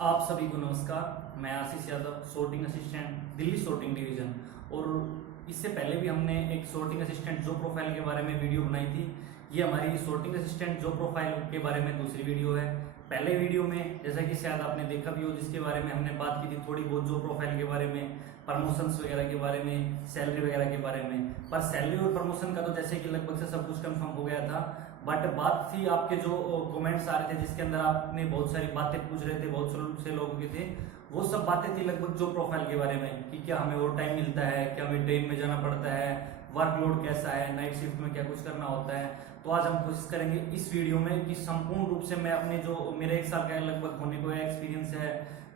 आप सभी को नमस्कार। मैं Ashish Yadav, sorting assistant, Delhi sorting division. और इससे पहले भी हमने एक सॉर्टिंग असिस्टेंट जॉब प्रोफाइल के बारे में वीडियो बनाई थी। ये हमारी सॉर्टिंग असिस्टेंट जॉब प्रोफाइल के बारे में दूसरी वीडियो है। पहले वीडियो में जैसा कि शायद आपने देखा भी हो, जिसके बारे में हमने बात की थी थोड़ी बहुत जॉब प्रोफाइल के बारे में, प्रमोशंस वगैरह के बारे में, सैलरी वगैरह के बारे में। पर सैलरी और प्रमोशन का तो जैसे कि लगभग से सब कुछ कंफर्म हो गया था। बट बात थी आपके जो कमेंट्स आ रहे थे, जिसके अंदर आपने बहुत सारी बातें पूछ रहे थे, बहुत से लोग के थे, वो सब बातें थी लगभग जो प्रोफाइल के बारे में कि क्या हमें और टाइम मिलता है, क्या हमें ट्रेन में जाना पड़ता है, वर्कलोड कैसा है, नाइट शिफ्ट में क्या कुछ करना होता है। तो आज हम कोशिश करेंगे इस वीडियो में कि संपूर्ण रूप से मैं अपने जो मेरे 1 साल का लगभग होने को एक्सपीरियंस है,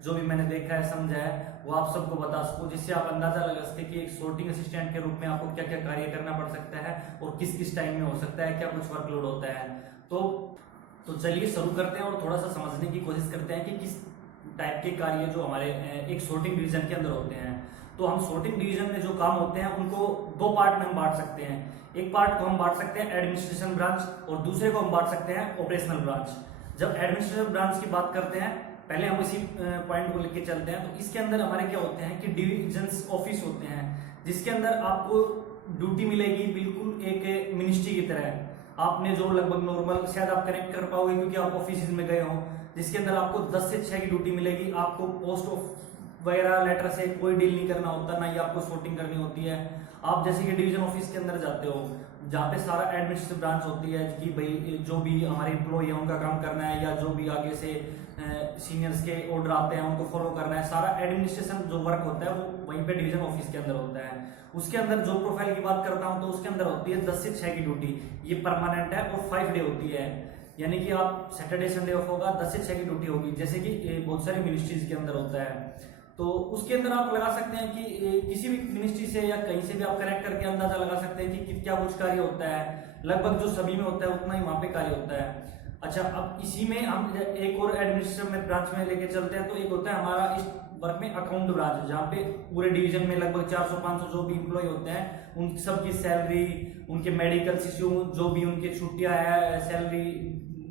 जो भी मैंने देखा है, समझा है, वो आप सबको बता सकूं, जिससे आप अंदाजा लगा सके कि एक सॉर्टिंग असिस्टेंट के रूप में आपको क्या क्या कार्य करना पड़ सकता है और किस किस टाइम में हो सकता है, क्या कुछ वर्कलोड होता है। तो चलिए शुरू करते हैं और थोड़ा सा समझने की कोशिश करते हैं कि किस टाइप के कार्य जो हमारे एक सॉर्टिंग डिवीजन के अंदर होते हैं। तो हम सॉर्टिंग डिवीजन में जो काम होते हैं उनको 2 पार्ट में हम बांट सकते हैं। एक पार्ट को हम बांट सकते हैं एडमिनिस्ट्रेशन ब्रांच और दूसरे को हम बांट सकते हैं ऑपरेशनल ब्रांच। जब एडमिनिस्ट्रेशन ब्रांच की बात करते हैं, पहले हम इसी पॉइंट को लेकर चलते हैं। तो इसके अंदर हमारे क्या होते हैं कि डिविजन ऑफिस होते हैं, जिसके अंदर आपको ड्यूटी मिलेगी बिल्कुल एक मिनिस्ट्री की तरह। आपने जो लगभग नॉर्मल शायद आप कनेक्ट कर पाओगे क्योंकि आप ऑफिस में गए हो, जिसके अंदर आपको 10 से 6 की ड्यूटी मिलेगी। आपको पोस्ट वगैरह लेटर से कोई डील नहीं करना होता, ना ही आपको सॉर्टिंग करनी होती है। आप जैसे कि डिवीजन ऑफिस के अंदर जाते हो, जहाँ पे सारा एडमिनिस्ट्रेटिव ब्रांच होती है कि भाई जो भी हमारे एम्प्लॉय है उनका काम करना है, या जो भी आगे से सीनियर्स के ऑर्डर आते हैं उनको फॉलो करना है। सारा एडमिनिस्ट्रेशन जो वर्क होता है वो वहीं पे डिवीजन ऑफिस के अंदर होता है। उसके अंदर जो प्रोफाइल की बात करता हूँ तो उसके अंदर होती है 10 से 6 की ड्यूटी। ये परमानेंट है और 5 डे होती है, यानी कि आप सैटरडे संडे ऑफ होगा, 10 से 6 की ड्यूटी होगी, जैसे कि बहुत सारी मिनिस्ट्रीज के अंदर होता है। तो उसके अंदर आप लगा सकते हैं कि किसी भी मिनिस्ट्री से या कहीं से भी आप कनेक्ट करके अंदाजा लगा सकते हैं कि क्या कुछ कार्य होता है। लगभग जो सभी में होता है उतना ही वहां पे कार्य होता है। अच्छा, अब इसी में हम एक और एडमिनिस्ट्रेशन में ब्रांच में लेके चलते हैं। तो एक होता है हमारा इस वर्क में अकाउंट ब्रांच, जहाँ पे पूरे डिवीजन में लगभग 400-500 जो भी इम्प्लॉय होते हैं उन सबकी सैलरी, उनके मेडिकल इश्यू, जो भी उनके छुट्टियां है, सैलरी,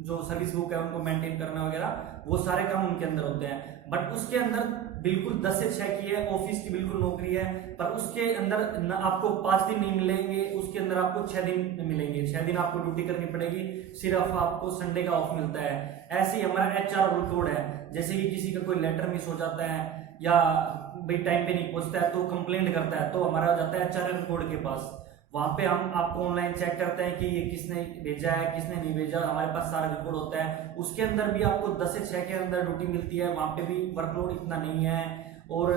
जो सर्विस बुक है उनको मेंटेन करना वगैरह, वो सारे काम उनके अंदर होते हैं। बट उसके अंदर बिल्कुल 10 से 6 की है, ऑफिस की बिल्कुल नौकरी है। पर उसके अंदर न आपको 5 दिन नहीं मिलेंगे, उसके अंदर आपको 6 दिन मिलेंगे। 6 दिन आपको ड्यूटी करनी पड़ेगी, सिर्फ आपको संडे का ऑफ मिलता है। ऐसे ही हमारा एचआर रूल कोड है, जैसे कि किसी का कोई लेटर मिस हो जाता है या भाई टाइम पे नहीं पहुंचता है तो कंप्लेंट करता है, तो हमारा जाता है एचआर कोड के पास। वहां पे हम आपको ऑनलाइन चेक करते हैं कि ये किसने भेजा है, किसने नहीं भेजा, हमारे पास सारा रिकॉर्ड होता है। उसके अंदर भी आपको 10 से 6 के अंदर ड्यूटी मिलती है। वहां पे भी वर्कलोड इतना नहीं है और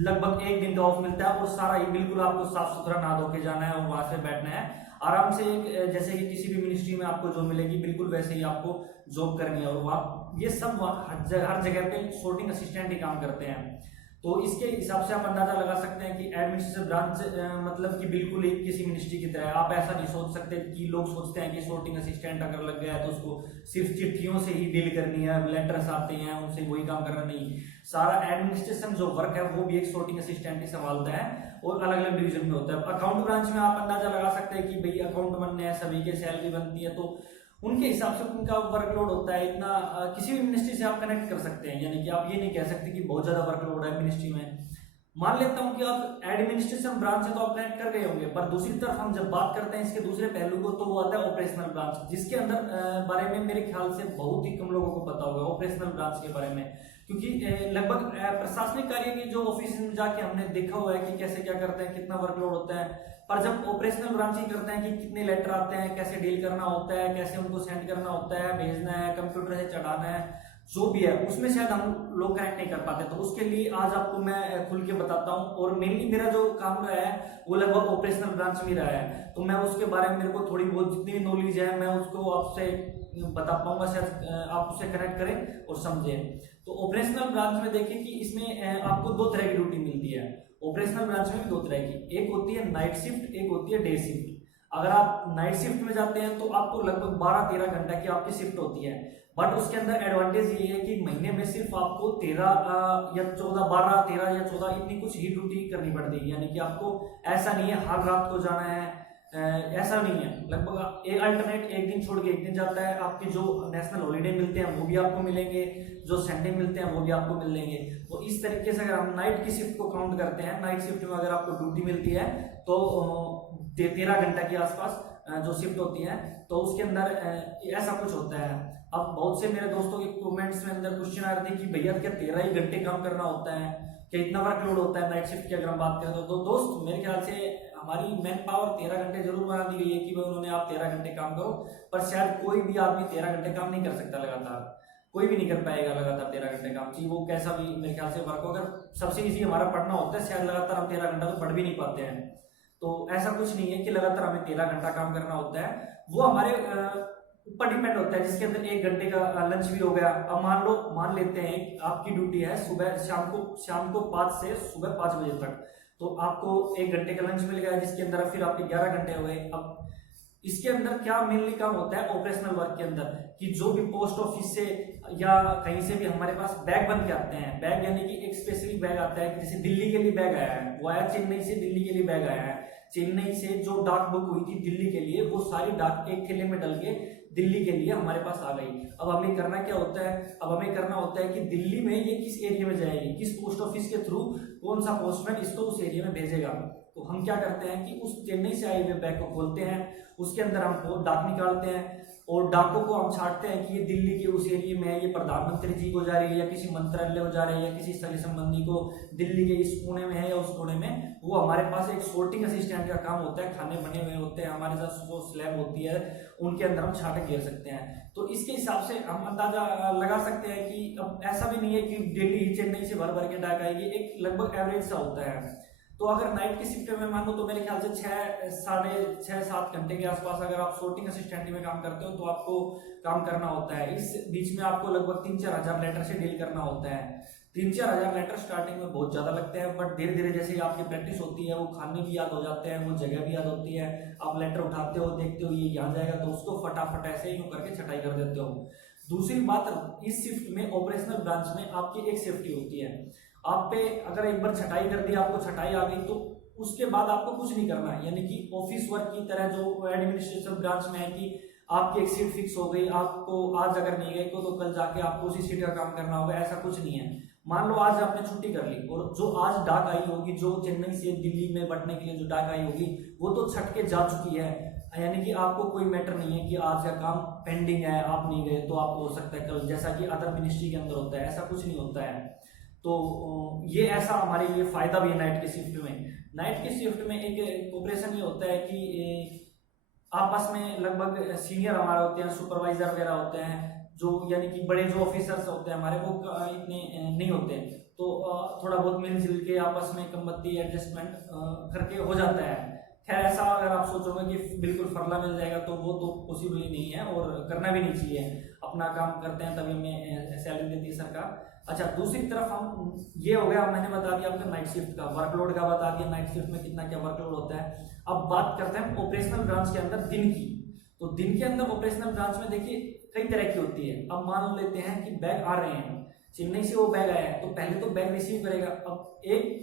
लगभग 1 दिन का ऑफ मिलता है और सारा ही बिल्कुल आपको साफ सुथरा नहा धो के जाना है और वहां से बैठना है आराम से। एक जैसे कि किसी भी मिनिस्ट्री में आपको जॉब मिलेगी, बिल्कुल वैसे ही आपको जॉब करनी है। और वहां ये सब हर जगह पे सॉर्टिंग असिस्टेंट ही काम करते हैं। तो इसके हिसाब से आप अंदाजा लगा सकते हैं कि एडमिनिस्ट्रेटिव ब्रांच मतलब कि बिल्कुल एक किसी मिनिस्ट्री की तरह है। आप ऐसा नहीं सोच सकते कि लोग सोचते हैं कि सॉर्टिंग असिस्टेंट अगर लग गया है तो उसको सिर्फ चिट्ठियों से ही डील करनी है, लेटर्स आते हैं उनसे वही काम करना नहीं। सारा एडमिनिस्ट्रेशन जो वर्क है वो भी एक सॉर्टिंग असिस्टेंट ही संभालता है और अलग अलग डिवीजन में होता है। अकाउंट ब्रांच में आप अंदाजा लगा सकते हैं कि भाई अकाउंट बनने हैं, सभी के सैलरी बनती है, तो उनके हिसाब से उनका वर्कलोड होता है इतना। किसी भी मिनिस्ट्री से आप कनेक्ट कर सकते हैं, यानी कि आप ये नहीं कह सकते कि बहुत ज्यादा वर्कलोड है मिनिस्ट्री में। मान लेता हूं कि आप एडमिनिस्ट्रेशन ब्रांच से तो आप कनेक्ट कर गए होंगे, पर दूसरी तरफ हम जब बात करते हैं इसके दूसरे पहलू को, तो वो आता है ऑपरेशनल ब्रांच, जिसके अंदर बारे में मेरे ख्याल से बहुत ही कम लोगों को पता होगा ऑपरेशनल ब्रांच के बारे में। क्योंकि लगभग प्रशासनिक कार्य की जो ऑफिस में जाके हमने देखा हुआ है कि कैसे क्या करते हैं, कितना वर्कलोड होता है। पर जब ऑपरेशनल ब्रांच ही करते हैं कि कितने लेटर आते हैं, कैसे डील करना होता है, कैसे उनको सेंड करना होता है, भेजना है, कंप्यूटर से चढ़ाना है, जो भी है, उसमें शायद हम लोग कनेक्ट नहीं कर पाते। तो उसके लिए आज आपको मैं खुल के बताता हूँ। और मेनली मेरा जो काम रहा है वो लगभग ऑपरेशनल ब्रांच में रहा है, तो मैं उसके बारे में मेरे को थोड़ी बहुत जितनी भी नॉलेज है मैं उसको आपसे बता पाऊंगा, शायद आप उससे कनेक्ट करें और समझें। तो ऑपरेशनल ब्रांच में देखिए कि इसमें आपको 2 तरह की ड्यूटी मिलती है। ऑपरेशनल ब्रांच में भी 2 तरह की, एक होती है नाइट शिफ्ट, एक होती है डे शिफ्ट। अगर आप नाइट शिफ्ट में जाते हैं तो आपको लगभग 12-13 घंटा की आपकी शिफ्ट होती है। बट उसके अंदर एडवांटेज ये है कि महीने में सिर्फ आपको 13 या 14, 12, 13 या 14 इतनी कुछ ही ड्यूटी करनी पड़ती है। यानी कि आपको ऐसा नहीं है हर रात को जाना है ऐसा नहीं है, लगभग एक अल्टरनेट एक दिन छोड़ के एक दिन जाता है। आपके जो नेशनल हॉलीडे मिलते हैं वो भी आपको मिलेंगे, जो संडे मिलते हैं वो भी आपको मिल लेंगे। तो इस तरीके से अगर हम नाइट की शिफ्ट को काउंट करते हैं, नाइट शिफ्ट में अगर आपको ड्यूटी मिलती है तो 13 घंटा के आसपास जो शिफ्ट होती है, तो उसके अंदर ऐसा कुछ होता है। अब बहुत से मेरे दोस्तों के कमेंट्स में अंदर क्वेश्चन आ रहे थे कि भैया क्या 13 ही घंटे काम करना होता है, क्या इतना वर्कलोड होता है नाइट शिफ्ट की अगर हम बात करें तो दोस्त मेरे ख्याल से हमारी मैन पावर 13 घंटे जरूर बना दी गई है कि भाई उन्होंने आप 13 घंटे काम करो, पर शायद कोई भी आदमी 13 घंटे काम नहीं कर सकता लगातार, कोई भी नहीं कर पाएगा लगातार 13 घंटे काम, चाहिए वो कैसा भी मेरे ख्याल से वर्क हो। अगर सबसे इजी हमारा पढ़ना होता है, शायद लगातार हम 13 घंटा तो पढ़ भी नहीं पाते हैं। तो ऐसा कुछ नहीं है कि लगातार हमें 13 घंटा काम करना होता है, वो हमारे ऊपर डिपेंड होता है, जिसके अंदर 1 घंटे का लंच भी हो गया। अब मान लेते हैं आपकी ड्यूटी है सुबह शाम को 5 से सुबह 5 बजे तक, तो आपको 1 घंटे का लंच मिल गया, जिसके अंदर फिर आपके 11 घंटे हो गए। अब इसके अंदर क्या मेनली काम होता है ऑपरेशनल वर्क के अंदर, कि जो भी पोस्ट ऑफिस से या कहीं से भी हमारे पास बैग बन के आते हैं, बैग यानी कि एक स्पेसिफिक बैग आता है, जैसे दिल्ली के लिए बैग आया है, वो आया चेन्नई से, दिल्ली के लिए बैग आया है, चेन्नई से जो डाक बुक हुई थी दिल्ली के लिए, वो सारी डाक एक थैले में डल के दिल्ली के लिए हमारे पास आ गई। अब हमें करना क्या होता है, अब हमें करना होता है कि दिल्ली में ये किस एरिया में जाएगी, किस पोस्ट ऑफिस के थ्रू कौन सा पोस्टमैन इसको उस एरिया में भेजेगा। तो हम क्या करते हैं कि उस चेन्नई से आए हुए बैग को खोलते हैं, उसके अंदर हम डाक निकालते हैं और डाकों को हम छांटते हैं कि ये दिल्ली के उस एरिया में है, ये प्रधानमंत्री जी को जा रही है या किसी मंत्रालय को जा रही है या किसी सगे संबंधी को दिल्ली के इस कोने में है या उस कोने में। वो हमारे पास एक सोर्टिंग असिस्टेंट का काम होता है, खाने बने हुए होते हैं हमारे साथ, जो स्लैब होती है उनके अंदर हम छांटे घेर सकते हैं। तो इसके हिसाब से हम अंदाजा लगा सकते हैं कि अब ऐसा भी नहीं है कि दिल्ली ही चेन्नई से भर भर के डाक आएगी, एक लगभग एवरेज सा होता है। तो अगर नाइट की शिफ्ट में मान लो तो मेरे ख्याल से 6-7 घंटे के आसपास अगर आप सोर्टिंग असिस्टेंट में काम करते हो तो आपको काम करना होता है। इस बीच में आपको लगभग 3-4 हजार लेटर से डील करना होता है। 3-4 हजार लेटर स्टार्टिंग में बहुत ज्यादा लगते हैं, बट धीरे धीरे जैसे आपकी प्रैक्टिस होती है वो खाने भी याद हो जाते हैं, वो जगह भी याद होती है, आप लेटर उठाते हो, देखते हो ये यहाँ जाएगा तो उसको फटाफट ऐसे ही करके छटाई कर देते हो। दूसरी बात, इस शिफ्ट में ऑपरेशनल ब्रांच में आपकी एक सेफ्टी होती है, आप पे अगर एक बार छटाई कर दी, आपको छटाई आ गई तो उसके बाद आपको कुछ नहीं करना है, यानी कि ऑफिस वर्क की तरह जो एडमिनिस्ट्रेशन ब्रांच में है कि आपकी एक सीट फिक्स हो गई, आपको आज अगर नहीं गए तो कल जाके आपको उसी सीट का काम करना होगा, ऐसा कुछ नहीं है। मान लो आज आपने छुट्टी कर ली और जो आज डाक आई होगी, जो चेन्नई से दिल्ली में बटने के लिए जो डाक आई होगी, वो तो छट के जा चुकी है, यानी कि आपको कोई मैटर नहीं है कि आज का काम पेंडिंग है, आप नहीं गए तो आपको हो सकता है कल, जैसा कि अदर मिनिस्ट्री के अंदर होता है, ऐसा कुछ नहीं होता है। तो ये ऐसा हमारे लिए फायदा भी है नाइट की शिफ्ट में। नाइट की शिफ्ट में एक ऑपरेशन ये होता है कि आपस में लगभग सीनियर हमारे होते हैं, सुपरवाइजर वगैरह होते हैं, जो यानी कि बड़े जो ऑफिसर्स होते हैं हमारे, वो इतने नहीं होते, तो थोड़ा बहुत मिलजुल के आपस में कमबत्ती एडजस्टमेंट करके हो जाता है। खैर ऐसा अगर आप सोचोगे कि बिल्कुल फरला मिल जाएगा तो वो तो पॉसिबल ही नहीं है और करना भी नहीं चाहिए। अपना काम करते हैं तभी हमें सैलरी देती है सरकार। अच्छा, दूसरी तरफ हम ये हो गया, मैंने बता दिया आपका नाइट शिफ्ट का वर्कलोड का बता दिया, नाइट शिफ्ट में कितना क्या वर्कलोड होता है। अब बात करते हैं ऑपरेशनल ब्रांच के अंदर दिन की। तो दिन के अंदर ऑपरेशनल ब्रांच में देखिए कई तरह की होती है। अब मान लेते हैं कि बैग आ रहे हैं, चेन्नई से वो बैग आया है, तो पहले तो बैग रिसीव करेगा। अब एक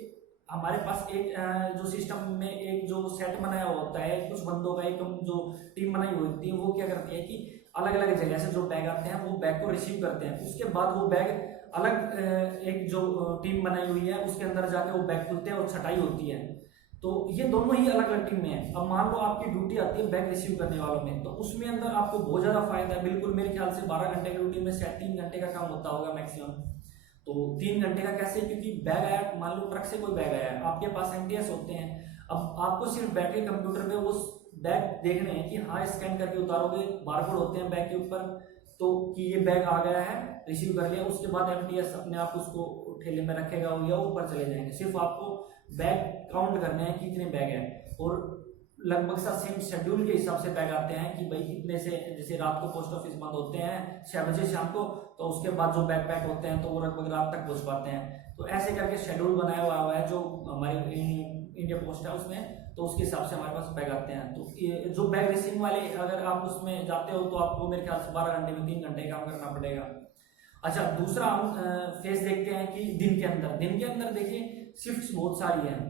हमारे पास एक जो सिस्टम में एक जो सेट बनाया होता है, कुछ बंदों का एक जो टीम बनाई हुई होती है, वो क्या करती है कि अलग अलग जगह से जो बैग आते हैं वो बैग को रिसीव करते हैं। उसके बाद वो बैग अलग एक जो टीम बनाई हुई है उसके अंदर जाके वो बैग खुलते हैं और छटाई होती है। तो ये दोनों ही अलग अलग टीम में है। अब मान लो आपकी ड्यूटी आती है बैग रिसीव करने वालों में, तो उसमें अंदर आपको बहुत ज्यादा फायदा है। बिल्कुल मेरे ख्याल से 12 घंटे की ड्यूटी में से 3 घंटे का काम होता होगा मैक्सिमम। तो 3 घंटे का कैसे, क्योंकि बैग आया, मान लो ट्रक से कोई बैग आया, आपके पास एमटीएस होते हैं, अब आपको सिर्फ बैठ के कंप्यूटर पे उस बैग देखने हैं कि हाँ स्कैन करके उतारोगे, बारकोड होते हैं बैग के ऊपर, तो कि ये बैग आ गया है, रिसीव कर लिया। उसके बाद एमटीएस अपने आप उसको ठेले में रखेगा या ऊपर चले जाएंगे। सिर्फ आपको बैग काउंट करने हैं कि कितने बैग हैं, और लगभग सा सेम शेड्यूल के हिसाब से बैग आते हैं कि भाई इतने से, जैसे रात को पोस्ट ऑफिस बंद होते हैं 6 बजे शाम को, तो उसके बाद जो बैग पैक होते हैं तो वो लगभग रात तक पहुंच पाते हैं। तो ऐसे करके शेड्यूल बनाया हुआ है जो हमारी इंडिया पोस्ट है उसमें, तो उसके हिसाब से हमारे पास बैग आते हैं। तो जो बैग रिसीविंग वाले अगर आप उसमें जाते हो तो आपको मेरे ख्याल से 12 घंटे में 3 घंटे काम करना पड़ेगा। अच्छा, दूसरा हम फेज देखते हैं कि दिन के अंदर देखिए शिफ्ट्स बहुत सारी हैं।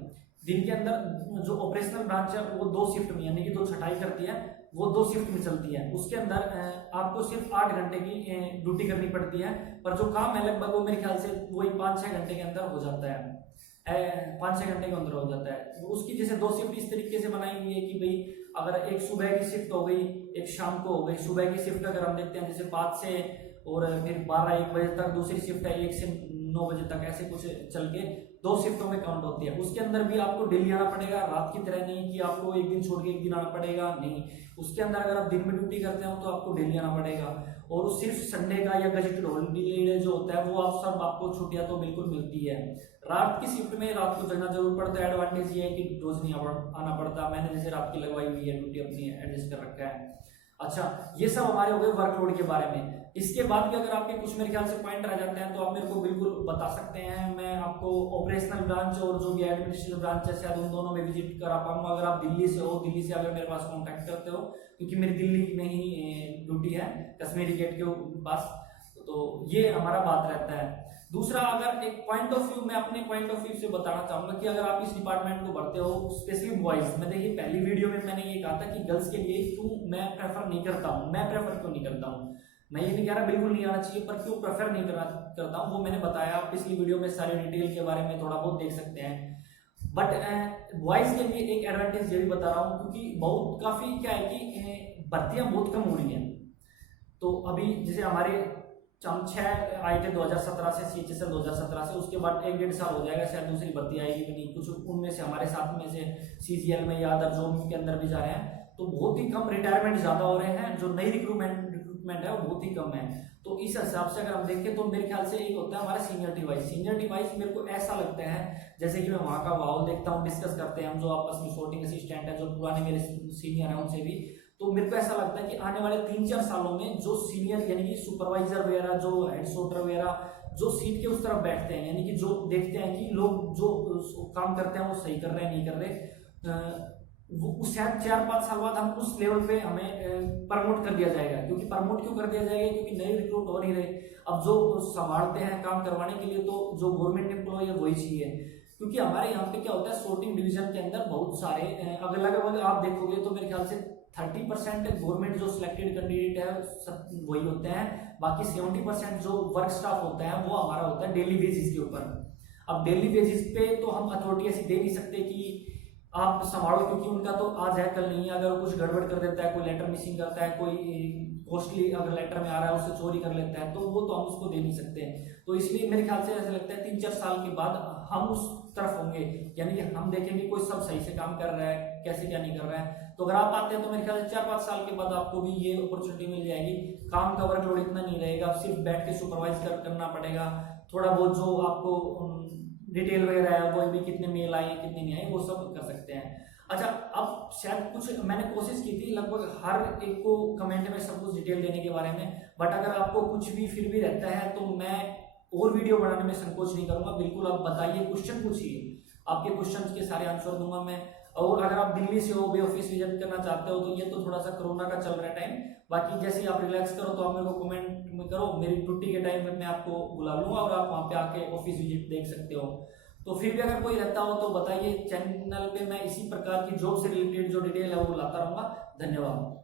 दिन के अंदर जो ऑपरेशनल ब्रांच है वो 2 शिफ्ट में, यानी कि जो छटाई करती है वो 2 शिफ्ट में चलती है। उसके अंदर आपको सिर्फ 8 घंटे की ड्यूटी करनी पड़ती है, पर जो काम है लगभग वो मेरे ख्याल से वही 5-6 घंटे के अंदर हो जाता है, 5-6 घंटे के अंदर हो जाता है। उसकी जैसे 2 शिफ्ट इस तरीके से बनाई हुई है कि भाई अगर एक सुबह की शिफ्ट हो गई, एक शाम को हो गई। सुबह की शिफ्ट अगर हम देखते हैं जैसे 5 से और फिर 12-1 बजे तक दूसरी शिफ्ट है, 1 से 9 बजे तक, ऐसे कुछ चल के 2 शिफ्टों में काउंट होती है। उसके अंदर भी आपको डेली आना पड़ेगा, रात की तरह नहीं कि आपको एक दिन छोड़ के एक दिन आना पड़ेगा, नहीं। उसके अंदर अगर आप दिन में ड्यूटी करते हो तो आपको डेली आना पड़ेगा। और सिर्फ संडे का या गजेटेड हॉलीडे जो होता है वो आप सब आपको छुट्टियां तो बिल्कुल मिलती है। रात की शिफ्ट में रात को जगना जरूर पड़ता है। एडवांटेज ये है कि रोज नहीं आना पड़ता। मैंने जैसे रात की लगवाई हुई है, ड्यूटी अपनी एडजस्ट कर रखा है। अच्छा, ये सब हमारे हो गए वर्कलोड के बारे में। इसके बाद भी अगर आपके कुछ मेरे ख्याल से पॉइंट रह जाते हैं तो आप मेरे को बिल्कुल बता सकते हैं। मैं आपको ऑपरेशनल ब्रांच और जो भी एडमिनिस्ट्रेटिव ब्रांच है शायद उन दोनों में विजिट करा पाऊंगा। अगर आप दिल्ली से हो, दिल्ली से अगर मेरे पास कॉन्टैक्ट करते हो, क्योंकि मेरी दिल्ली में ही ड्यूटी है कश्मीरी गेट के पास, तो ये हमारा बात रहता है। दूसरा, अगर एक पॉइंट ऑफ व्यू, मैं अपने पॉइंट ऑफ व्यू से बताना चाहूंगा कि अगर आप इस डिपार्टमेंट को भरते हो, स्पेशली बॉयज में, देखिए पहली वीडियो में मैंने ये कहा था कि गर्ल्स के लिए क्यों मैं प्रेफर नहीं करता हूँ। मैं प्रेफर क्यों नहीं करता हूँ, मैं ये नहीं कह रहा बिल्कुल नहीं आना चाहिए, पर क्यों प्रेफर नहीं करता हूँ वो मैंने बताया। आप पिछली वीडियो में सारे डिटेल के बारे में थोड़ा बहुत देख सकते हैं। बट बॉयज के लिए एक एडवांटेज ये भी बता रहा हूँ, क्योंकि बहुत काफी क्या है कि भर्तियां बहुत कम हो रही हैं। तो अभी जैसे हमारे हम 6 आए थे 2017 से, CHSL 2017 से, उसके बाद 1-1.5 साल हो जाएगा शायद दूसरी भर्ती आएगी भी नहीं। कुछ उनमें से हमारे साथ में से CGL में या अदर जॉब के अंदर भी जा रहे हैं, तो बहुत ही कम रिटायरमेंट ज्यादा हो रहे हैं। जो नई रिक्रूटमेंट है वो बहुत ही कम है। तो इस हिसाब से अगर हम देखें तो मेरे ख्याल से एक होता है हमारा सीनियरिटी वाइज मेरे को ऐसा लगता है जैसे कि मैं वहाँ का माहौल देखता हूँ, डिस्कस करते हैं हम जो आपस में सॉर्टिंग असिस्टेंट है, जो पुराने मेरे सीनियर है उनसे भी, तो मेरे को ऐसा लगता है कि आने वाले 3-4 सालों में जो सीनियर यानी कि सुपरवाइजर वगैरह, जो हेड सॉर्टर वगैरह, जो सीट के उस तरफ बैठते हैं, यानी कि जो देखते हैं कि लोग जो काम करते हैं वो सही कर रहे हैं नहीं कर रहे, वो शायद 4-5 साल बाद हम उस लेवल पे हमें प्रमोट कर दिया जाएगा। क्योंकि प्रमोट क्यों कर दिया जाएगा, क्योंकि नए रिक्रूट हो नहीं रहे। अब जो संभालते हैं काम करवाने के लिए तो जो गवर्नमेंट एम्प्लॉय है वही चाहिए। क्योंकि हमारे यहाँ पे क्या होता है, सॉर्टिंग डिवीजन के अंदर बहुत सारे अगर लगभग आप देखोगे तो मेरे ख्याल से 30% गवर्नमेंट जो सिलेक्टेड कैंडिडेट है वही होते हैं। बाकी 70% जो वर्क स्टाफ होता है वो हमारा होता है डेली बेसिस के ऊपर। अब डेली बेसिस पे तो हम अथॉरिटी ऐसी दे नहीं सकते कि आप संभालो, क्योंकि उनका तो आज है कल नहीं है। अगर कुछ गड़बड़ कर देता है, कोई लेटर मिसिंग करता है, कोई कॉस्टली अगर लेटर में आ रहा है उससे चोरी कर लेता है, तो वो तो हम उसको दे नहीं सकते। तो इसलिए मेरे ख्याल से ऐसा लगता है 3-4 साल के बाद हम उस तरफ होंगे, यानी कि हम देखेंगे कोई सब सही से काम कर रहा है, कैसे क्या नहीं कर रहा है। तो अगर आप आते हैं तो मेरे ख्याल से 4-5 साल के बाद आपको भी ये अपॉर्चुनिटी मिल जाएगी। काम का वर्कलोड इतना नहीं रहेगा, सिर्फ बैठ के सुपरवाइज करना पड़ेगा। थोड़ा बहुत जो आपको डिटेल वगैरह है वो भी, कितने मेल आए कितने नहीं आए, वो सब कर सकते हैं। अच्छा, अब शायद कुछ मैंने कोशिश की थी लगभग हर एक को कमेंट में सब कुछ डिटेल देने के बारे में, बट अगर आपको कुछ भी फिर भी रहता है तो मैं और वीडियो बनाने में संकोच नहीं करूंगा। बिल्कुल आप बताइए, क्वेश्चन पूछिए, आपके क्वेश्चन के सारे आंसर दूंगा मैं। और अगर आप दिल्ली से हो, बे ऑफिस विजिट करना चाहते हो, तो ये तो थोड़ा सा कोरोना का चल रहा है टाइम, बाकी जैसे ही आप रिलैक्स करो तो आप मेरे को कमेंट में करो, मेरी ड्यूटी के टाइम में मैं आपको बुला लूंगा और आप वहाँ पे आके ऑफिस विजिट देख सकते हो। तो फिर भी अगर कोई रहता हो तो बताइए। चैनल पे मैं इसी प्रकार की जॉब से रिलेटेड जो डिटेल है वो लाता रहूंगा। धन्यवाद।